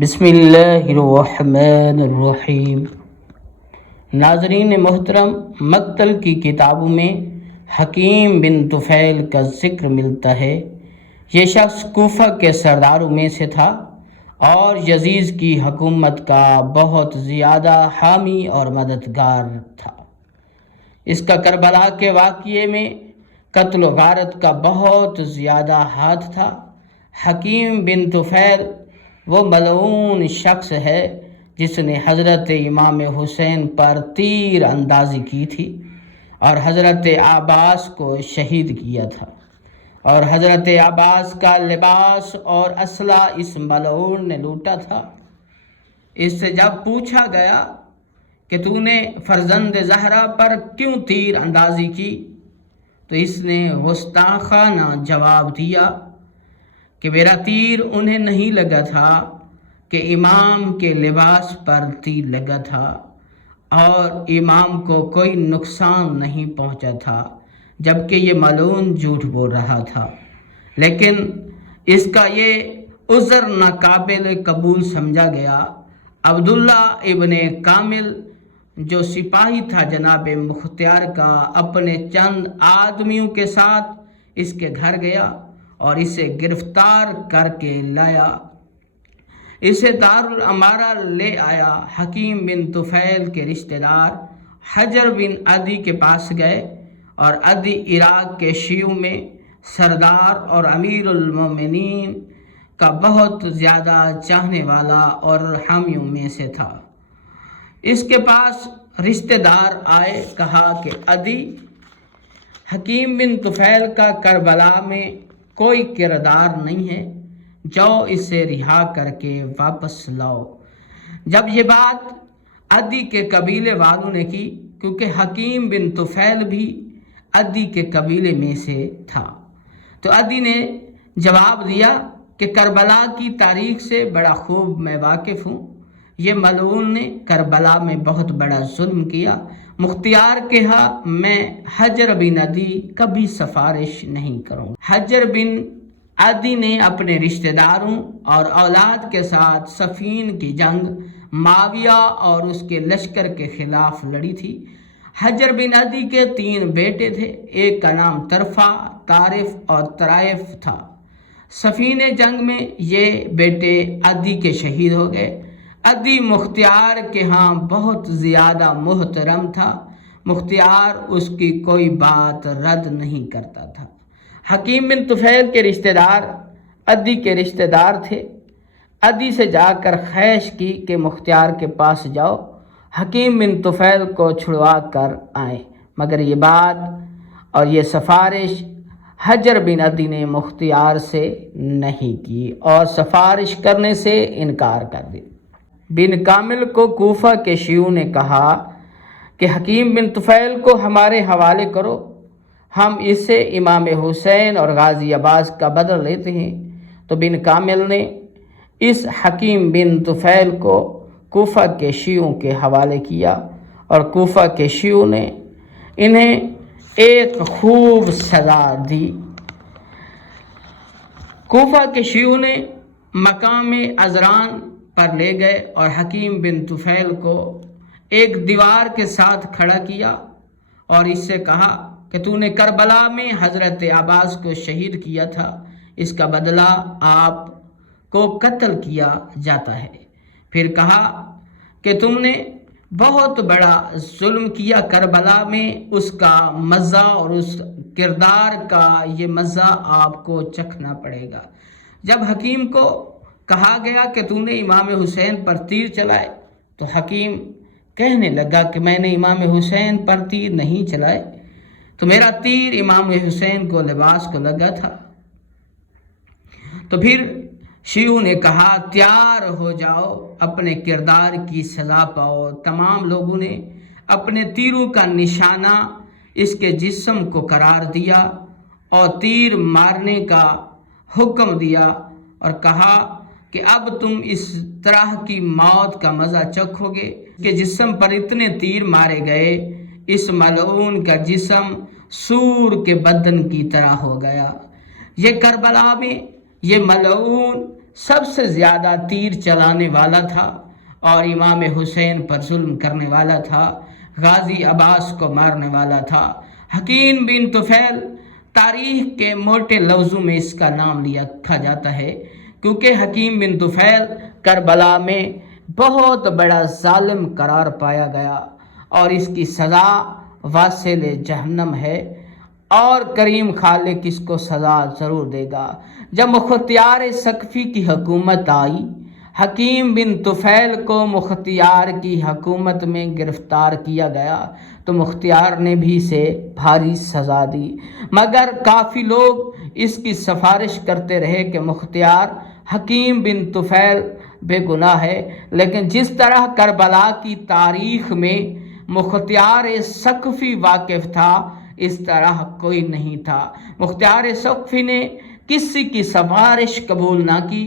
بسم اللہ الرحمن الرحیم۔ ناظرین محترم، مقتل کی کتابوں میں حکیم بن طفیل کا ذکر ملتا ہے۔ یہ شخص کوفہ کے سرداروں میں سے تھا اور یزید کی حکومت کا بہت زیادہ حامی اور مددگار تھا۔ اس کا کربلا کے واقعے میں قتل و غارت کا بہت زیادہ ہاتھ تھا۔ حکیم بن طفیل وہ ملعون شخص ہے جس نے حضرت امام حسین پر تیر اندازی کی تھی اور حضرت عباس کو شہید کیا تھا، اور حضرت عباس کا لباس اور اسلحہ اس ملعون نے لوٹا تھا۔ اس سے جب پوچھا گیا کہ تو نے فرزند زہرا پر کیوں تیر اندازی کی، تو اس نے گستاخانہ جواب دیا کہ میرا تیر انہیں نہیں لگا تھا کہ امام کے لباس پر تیر لگا تھا اور امام کو کوئی نقصان نہیں پہنچا تھا، جبکہ یہ ملعون جھوٹ بول رہا تھا۔ لیکن اس کا یہ عذر ناقابل قبول سمجھا گیا۔ عبداللہ ابن کامل جو سپاہی تھا جناب مختار کا، اپنے چند آدمیوں کے ساتھ اس کے گھر گیا اور اسے گرفتار کر کے لایا، اسے دارالامارہ لے آیا۔ حکیم بن طفیل کے رشتہ دار حجر بن عدی کے پاس گئے، اور عدی عراق کے شیعوں میں سردار اور امیر المومنین کا بہت زیادہ چاہنے والا اور حامیوں میں سے تھا۔ اس کے پاس رشتہ دار آئے، کہا کہ عدی، حکیم بن طفیل کا کربلا میں کوئی کردار نہیں ہے، جاؤ اسے رہا کر کے واپس لاؤ۔ جب یہ بات عدی کے قبیلے والوں نے کی، کیونکہ حکیم بن طفیل بھی عدی کے قبیلے میں سے تھا، تو عدی نے جواب دیا کہ کربلا کی تاریخ سے بڑا خوب میں واقف ہوں۔ یہ ملعون نے کربلا میں بہت بڑا ظلم کیا۔ مختار کہا، میں حجر بن عدی کبھی سفارش نہیں کروں۔ حجر بن عدی نے اپنے رشتہ داروں اور اولاد کے ساتھ صفین کی جنگ معاویہ اور اس کے لشکر کے خلاف لڑی تھی۔ حجر بن عدی کے 3 بیٹے تھے، ایک کا نام طرفہ، طارف اور طرائف تھا۔ صفین جنگ میں یہ بیٹے عدی کے شہید ہو گئے۔ عدی مختار کے ہاں بہت زیادہ محترم تھا، مختار اس کی کوئی بات رد نہیں کرتا تھا۔ حکیم بن طفیل کے رشتہ دار عدی کے رشتہ دار تھے۔ عدی سے جا کر خواہش کی کہ مختار کے پاس جاؤ، حکیم بن طفیل کو چھڑوا کر آئیں، مگر یہ بات اور یہ سفارش حجر بن عدی نے مختار سے نہیں کی اور سفارش کرنے سے انکار کر دیا۔ بن کامل کو کوفہ کے شیعوں نے کہا کہ حکیم بن طفیل کو ہمارے حوالے کرو، ہم اس سے امام حسین اور غازی عباس کا بدلہ لیتے ہیں۔ تو بن کامل نے اس حکیم بن طفیل کو کوفہ کے شیعوں کے حوالے کیا، اور کوفہ کے شیعوں نے انہیں ایک خوب سزا دی۔ کوفہ کے شیعوں نے مقام عذران پر لے گئے اور حکیم بن طفیل کو ایک دیوار کے ساتھ کھڑا کیا اور اس سے کہا کہ تو نے کربلا میں حضرت عباس کو شہید کیا تھا، اس کا بدلہ آپ کو قتل کیا جاتا ہے۔ پھر کہا کہ تم نے بہت بڑا ظلم کیا کربلا میں، اس کا مزہ اور اس کردار کا یہ مزہ آپ کو چکھنا پڑے گا۔ جب حکیم کو کہا گیا کہ تو نے امام حسین پر تیر چلائے، تو حکیم کہنے لگا کہ میں نے امام حسین پر تیر نہیں چلائے، تو میرا تیر امام حسین کو لباس کو لگا تھا۔ تو پھر شیعوں نے کہا، تیار ہو جاؤ، اپنے کردار کی سزا پاؤ۔ تمام لوگوں نے اپنے تیروں کا نشانہ اس کے جسم کو قرار دیا اور تیر مارنے کا حکم دیا اور کہا کہ اب تم اس طرح کی موت کا مزہ چکھو گے کہ جسم پر اتنے تیر مارے گئے، اس ملعون کا جسم سور کے بدن کی طرح ہو گیا۔ یہ کربلا میں یہ ملعون سب سے زیادہ تیر چلانے والا تھا اور امام حسین پر ظلم کرنے والا تھا، غازی عباس کو مارنے والا تھا۔ حکیم بن طفیل تاریخ کے موٹے لفظوں میں اس کا نام رکھا جاتا ہے کیونکہ حکیم بن طفیل کربلا میں بہت بڑا ظالم قرار پایا گیا اور اس کی سزا واصل جہنم ہے، اور کریم خالق اس کو سزا ضرور دے گا۔ جب مختیار ثقفی کی حکومت آئی، حکیم بن طفیل کو مختیار کی حکومت میں گرفتار کیا گیا تو مختیار نے بھی اسے بھاری سزا دی، مگر کافی لوگ اس کی سفارش کرتے رہے کہ مختیار حکیم بن طفیل بے گناہ ہے، لیکن جس طرح کربلا کی تاریخ میں مختیار ثقفی واقف تھا اس طرح کوئی نہیں تھا۔ مختیار ثقفی نے کسی کی سفارش قبول نہ کی۔